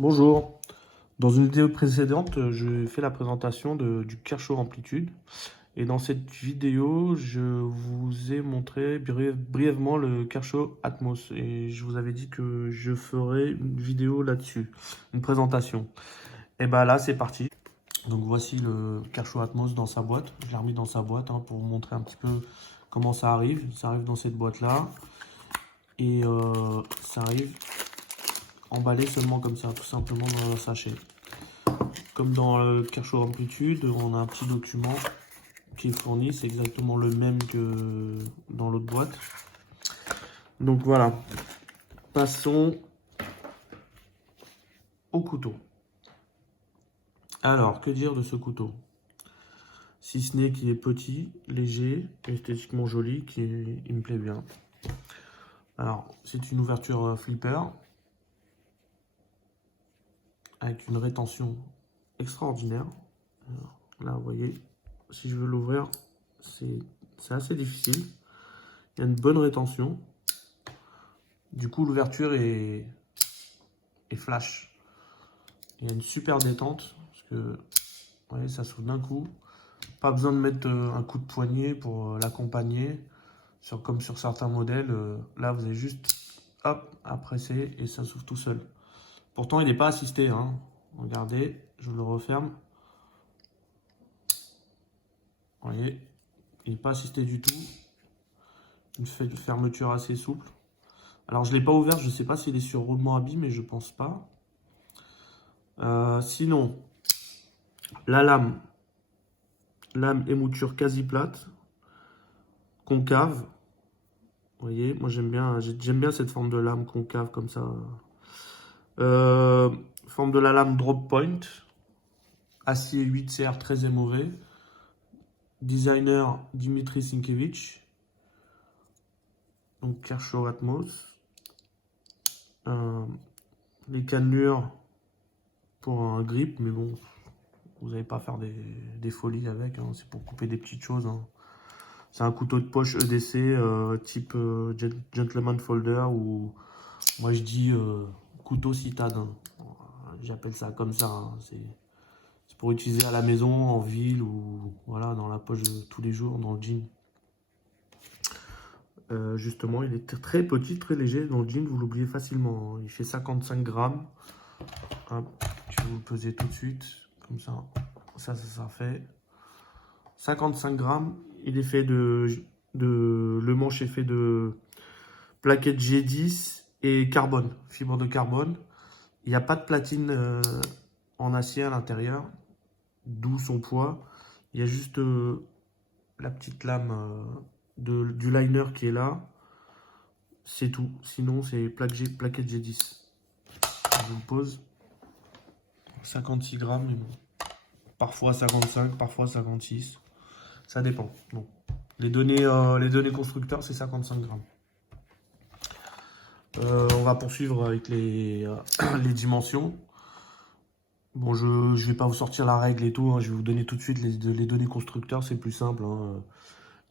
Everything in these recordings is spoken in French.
Bonjour. Dans une vidéo précédente, je fais la présentation du Kershaw Amplitude. Et dans cette vidéo, je vous ai montré brièvement le Kershaw Atmos. Et je vous avais dit que je ferais une vidéo là-dessus, une présentation. Et bah là, c'est parti. Donc voici le Kershaw Atmos dans sa boîte. Je l'ai remis dans sa boîte pour vous montrer un petit peu comment ça arrive. Ça arrive dans cette boîte-là. Et ça arrive emballé seulement comme ça, tout simplement dans un sachet. Comme dans le Kershaw Amplitude, on a un petit document qui est fourni, c'est exactement le même que dans l'autre boîte. Donc voilà, passons au couteau. Alors, que dire de ce couteau? Si ce n'est qu'il est petit, léger, esthétiquement joli, il me plaît bien. Alors, c'est une ouverture flipper avec une rétention extraordinaire. Alors, là, vous voyez, si je veux l'ouvrir, c'est assez difficile. Il y a une bonne rétention. Du coup, l'ouverture est flash. Il y a une super détente parce que vous voyez, ça s'ouvre d'un coup. Pas besoin de mettre un coup de poignet pour l'accompagner. Comme sur certains modèles, là vous avez juste hop, à presser et ça s'ouvre tout seul. Pourtant, il n'est pas assisté. Regardez, je le referme. Vous voyez, il n'est pas assisté du tout. Une fermeture assez souple. Alors, je ne l'ai pas ouvert, je ne sais pas s'il est sur roulement à billes, mais je pense pas. Sinon, la lame émouture quasi plate, concave. Vous voyez, moi j'aime bien cette forme de lame concave comme ça. Forme de la lame drop point, acier 8 CR très émové. Designer Dimitri Sienkiewicz. Donc Kershaw Atmos. Les cannelures pour un grip, mais bon, vous n'allez pas faire des folies avec, c'est pour couper des petites choses. C'est un couteau de poche EDC type Gentleman Folder ou moi je dis couteau citadin. J'appelle ça comme ça. C'est pour utiliser à la maison, en ville ou voilà, dans la poche de tous les jours, dans le jean. Justement, il est très petit, très léger. Dans le jean, vous l'oubliez facilement. Il fait 55 grammes. Hop, je vais vous le peser tout de suite. Comme ça, ça fait 55 grammes. Il est fait le manche est fait de plaquettes G10 et carbone, fibre de carbone. Il n'y a pas de platine en acier à l'intérieur, d'où son poids. Il y a juste la petite lame du liner qui est là. C'est tout. Sinon, c'est plaquette G10. Je vous le pose. 56 grammes, mais bon. Parfois 55, parfois 56. Ça dépend. Bon. Les données constructeurs, c'est 55 grammes. On va poursuivre avec les dimensions. Bon, je ne vais pas vous sortir la règle et tout. Je vais vous donner tout de suite les données constructeurs. C'est plus simple.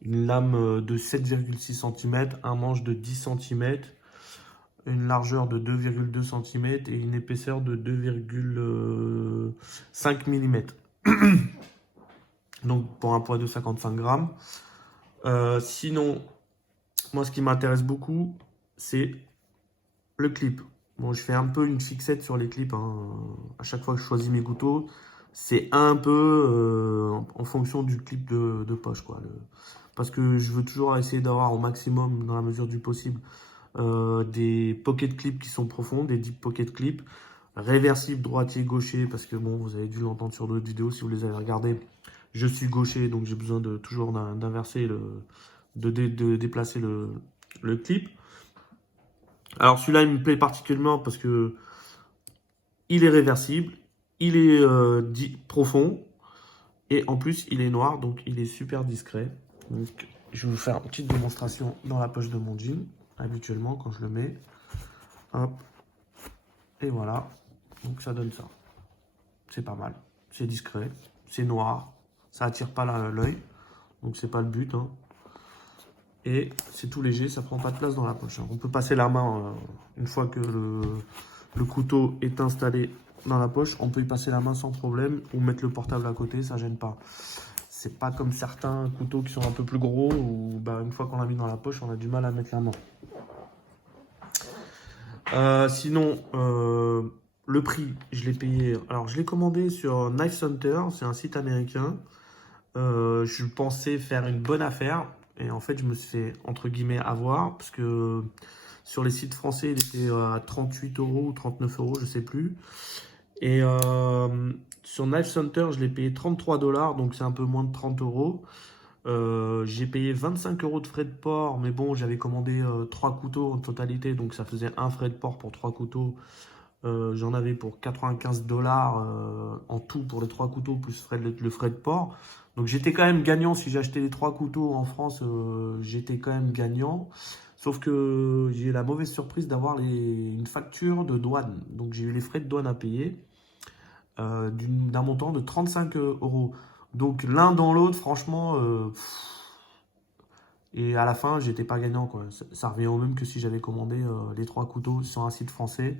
Une lame de 7,6 cm, un manche de 10 cm, une largeur de 2,2 cm et une épaisseur de 2,5 mm. Donc pour un poids de 55 grammes. Sinon, moi ce qui m'intéresse beaucoup, c'est le clip. Bon, je fais un peu une fixette sur les clips. À chaque fois que je choisis mes couteaux, c'est un peu en fonction du clip de poche, quoi. Parce que je veux toujours essayer d'avoir au maximum, dans la mesure du possible, des pocket clips qui sont profonds, des deep pocket clips, réversibles droitier gaucher, parce que bon, vous avez dû l'entendre sur d'autres vidéos si vous les avez regardées. Je suis gaucher, donc j'ai besoin toujours d'inverser de déplacer le clip. Alors celui-là, il me plaît particulièrement parce que il est réversible, il est profond et en plus il est noir, donc il est super discret. Donc je vais vous faire une petite démonstration dans la poche de mon jean, habituellement quand je le mets. Hop, et voilà, donc ça donne ça. C'est pas mal, c'est discret, c'est noir, ça attire pas l'œil, donc c'est pas le but. Et c'est tout léger, ça prend pas de place dans la poche. On peut passer la main une fois que Le couteau est installé dans la poche. On peut y passer la main sans problème ou mettre le portable à côté, ça gêne pas. C'est pas comme certains couteaux qui sont un peu plus gros où bah, une fois qu'on l'a mis dans la poche, on a du mal à mettre la main. Sinon, le prix, je l'ai payé. Alors, je l'ai commandé sur Knife Center, c'est un site américain. Je pensais faire une bonne affaire et en fait, je me suis fait entre guillemets avoir parce que sur les sites français, il était à 38 € ou 39 €, je sais plus. Et sur Knife Center, je l'ai payé 33 $, donc c'est un peu moins de 30 €. J'ai payé 25 € de frais de port, mais bon, j'avais commandé 3 couteaux en totalité, donc ça faisait un frais de port pour 3 couteaux. J'en avais pour 95 $ en tout pour les 3 couteaux, plus le frais de port. Donc j'étais quand même gagnant, si j'achetais les 3 couteaux en France, j'étais quand même gagnant. Sauf que j'ai eu la mauvaise surprise d'avoir une facture de douane. Donc j'ai eu les frais de douane à payer d'un montant de 35 €. Donc l'un dans l'autre, franchement, et à la fin, j'étais pas gagnant, quoi. Ça revient au même que si j'avais commandé les 3 couteaux sur un site français.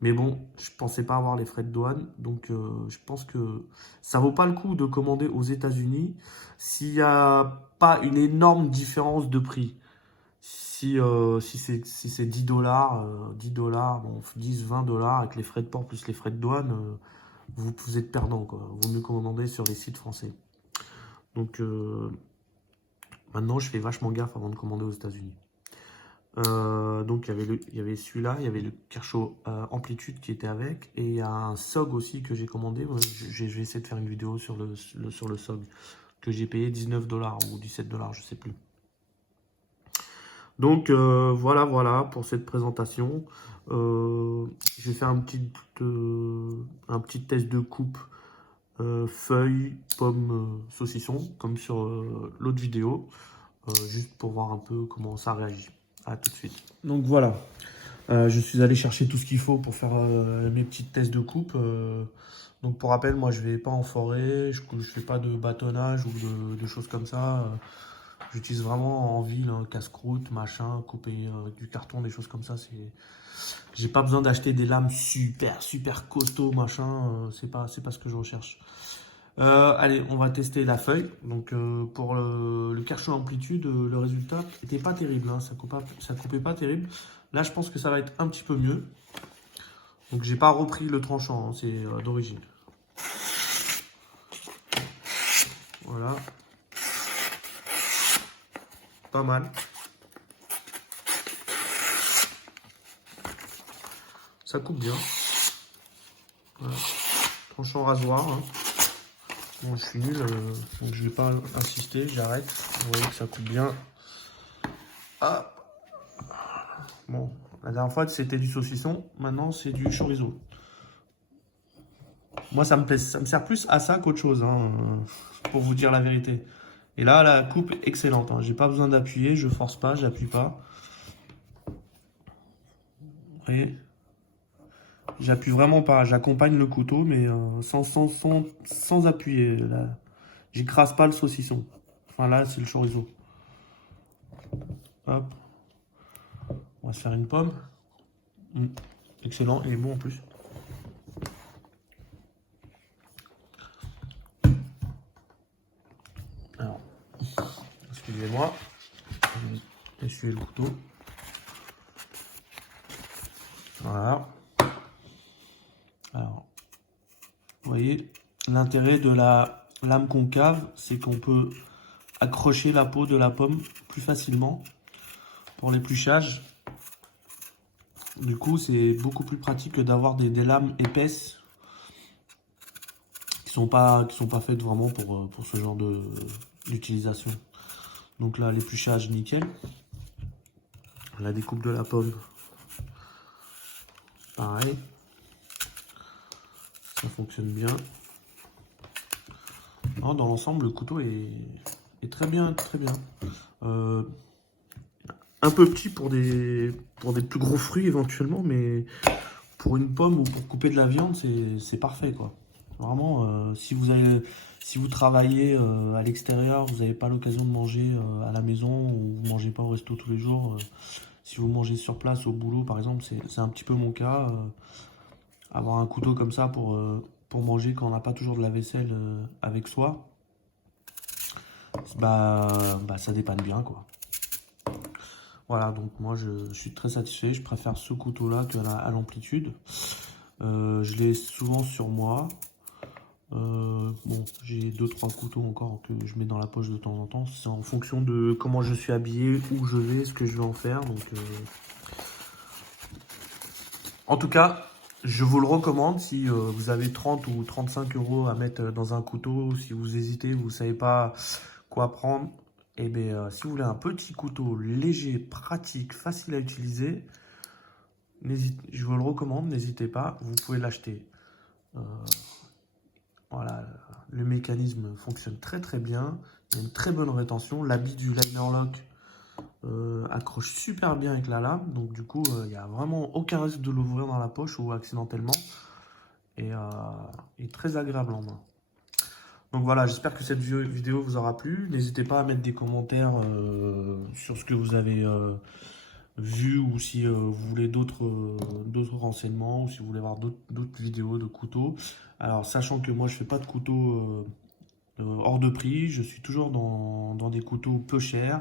Mais bon, je pensais pas avoir les frais de douane, donc je pense que ça vaut pas le coup de commander aux États-Unis s'il n'y a pas une énorme différence de prix. Si c'est 10 $, 10 $, bon, 10, 20 $ avec les frais de port plus les frais de douane, vous êtes perdant, quoi. Vaut mieux commander sur les sites français. Donc maintenant, je fais vachement gaffe avant de commander aux États-Unis. Donc il y avait celui-là, il y avait le Kershaw Amplitude qui était avec, et il y a un SOG aussi que j'ai commandé. Je vais essayer de faire une vidéo sur le SOG que j'ai payé 19 $ ou 17 $, je sais plus. Donc voilà pour cette présentation. J'ai fait un petit test de coupe feuilles, pommes, saucisson, comme sur l'autre vidéo, juste pour voir un peu comment ça réagit. À tout de suite. Donc voilà, je suis allé chercher tout ce qu'il faut pour faire mes petits tests de coupe. Donc pour rappel, moi je vais pas en forêt, je fais pas de bâtonnage ou de choses comme ça. J'utilise vraiment en ville, hein, casse-croûte, machin, couper avec du carton, des choses comme ça. J'ai pas besoin d'acheter des lames super costauds, machin. C'est pas ce que je recherche. Allez, on va tester la feuille. Donc pour le Kershaw Amplitude, le résultat n'était pas terrible, hein, ça coupait pas terrible. Là, je pense que ça va être un petit peu mieux. Donc j'ai pas repris le tranchant, hein, c'est d'origine. Voilà. Pas mal. Ça coupe bien. Voilà. Tranchant rasoir. Hein. Bon, je suis nul, donc je vais pas insister, j'arrête. Vous voyez que ça coupe bien. Ah. Bon, la dernière fois c'était du saucisson, maintenant c'est du chorizo. Moi ça me plaît, ça me sert plus à ça qu'autre chose, hein, pour vous dire la vérité. Et là la coupe est excellente, hein. J'ai pas besoin d'appuyer, je force pas, j'appuie pas. Vous voyez, j'appuie vraiment pas, j'accompagne le couteau mais sans appuyer. J'écrase pas le saucisson. Enfin là c'est le chorizo. Hop. On va se faire une pomme. Excellent, il est bon en plus. Alors, excusez-moi, je vais essuyer le couteau. Voilà. Alors, vous voyez, l'intérêt de la lame concave, c'est qu'on peut accrocher la peau de la pomme plus facilement pour l'épluchage. Du coup, c'est beaucoup plus pratique que d'avoir des lames épaisses qui sont pas faites vraiment pour ce genre d'utilisation. Donc là, l'épluchage, nickel. La découpe de la pomme, pareil. Ça fonctionne bien. Non, dans l'ensemble, le couteau est très bien, très bien. Un peu petit pour des plus gros fruits éventuellement, mais pour une pomme ou pour couper de la viande, c'est parfait, quoi. Vraiment, si vous travaillez à l'extérieur, vous n'avez pas l'occasion de manger à la maison ou vous ne mangez pas au resto tous les jours, si vous mangez sur place au boulot, par exemple, c'est un petit peu mon cas. Avoir un couteau comme ça pour manger quand on n'a pas toujours de la vaisselle avec soi, ça dépanne bien, quoi. Voilà, donc moi je suis très satisfait. Je préfère ce couteau-là à l'amplitude. Je l'ai souvent sur moi. Bon, j'ai 2-3 couteaux encore que je mets dans la poche de temps en temps. C'est en fonction de comment je suis habillé, où je vais, ce que je vais en faire. Donc, en tout cas, je vous le recommande si vous avez 30 ou 35 euros à mettre dans un couteau. Si vous hésitez, vous ne savez pas quoi prendre. Et bien, si vous voulez un petit couteau léger, pratique, facile à utiliser, je vous le recommande, n'hésitez pas, vous pouvez l'acheter. Voilà, le mécanisme fonctionne très très bien. Il y a une très bonne rétention. L'habit du liner lock accroche super bien avec la lame. Donc du coup, il n'y a vraiment aucun risque de l'ouvrir dans la poche ou accidentellement. Et très agréable en main. Donc voilà, j'espère que cette vidéo vous aura plu. N'hésitez pas à mettre des commentaires sur ce que vous avez vu ou si vous voulez d'autres renseignements ou si vous voulez voir d'autres vidéos de couteaux. Alors, sachant que moi, je fais pas de couteaux hors de prix, je suis toujours dans des couteaux peu chers,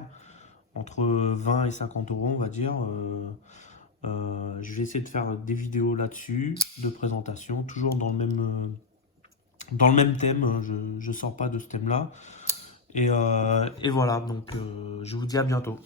entre 20 et 50 euros, on va dire. Je vais essayer de faire des vidéos là-dessus, de présentation, toujours dans le même thème. Hein, je sors pas de ce thème-là. Et voilà, donc je vous dis à bientôt.